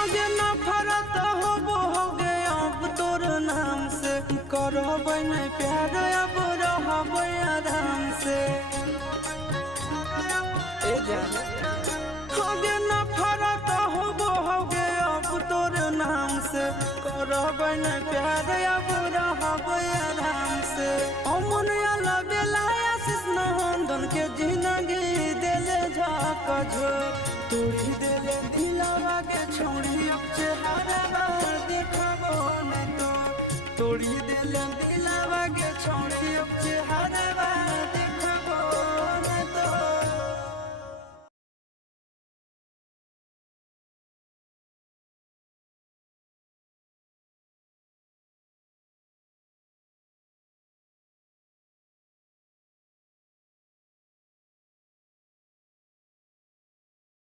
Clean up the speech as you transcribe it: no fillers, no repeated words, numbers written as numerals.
आगे नफरत होगे अब तोर नाम से करब नहीं प्यार अब रहब आराम से आगे नफरत होगे अब तोर नाम से करब नहीं प्यार अब रहब आराम से अमन बेला आशीष नंदन के जिंदगी दिले झाक झो तोड़ी दिले दिलावा के छोड़ी